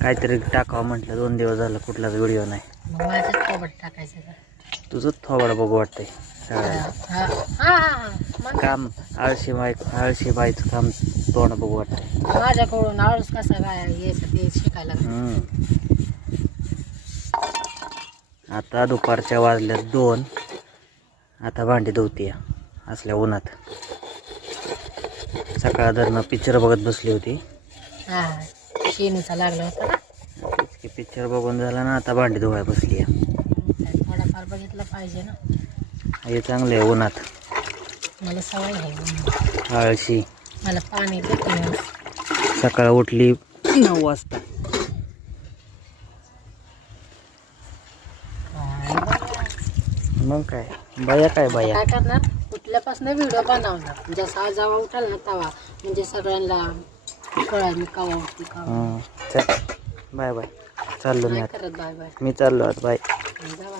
काहीतरी टाकावं म्हटलं, 2 दिवस झालं कुठलाच व्हिडिओ नाही. मग माझ्याच थोबट टाकायचं का? तुझंच थोबाड बघू वाटतंय. हा हा हा मग काम आळशी बाईचं काम तोंड बघू वाटतंय. माझ्याकडून आळस कसा काय यायचं ते शिकायला लागलं. आता दुपारच्या वाजल्यात 2. आता भांडी धुवतीय असल्या उन्हात. सकाळ धरणं पिक्चर बघत बसली होती. हा शेणीचा लागला होता ना. पिक्चर बघून झाला ना, आता भांडी धुवाय बसली आहे. थोडाफार बघितलं पाहिजे ना. हे चांगलं आहे उन्हात. मला सवय आहे आळशी. मला पाणी देतो. सकाळ उठली 9 वाजता. मग काय बाया काय करणार, उठल्यापासून व्हिडिओ बनवणार. जसा जेव्हा उठाल ना तेव्हा म्हणजे सगळ्यांना कळाल मी केव्हा उठते चल बाय बाय. चाललो मी नाही आता. करत बाय बाय. मी चाललो आता. बाय. जावा.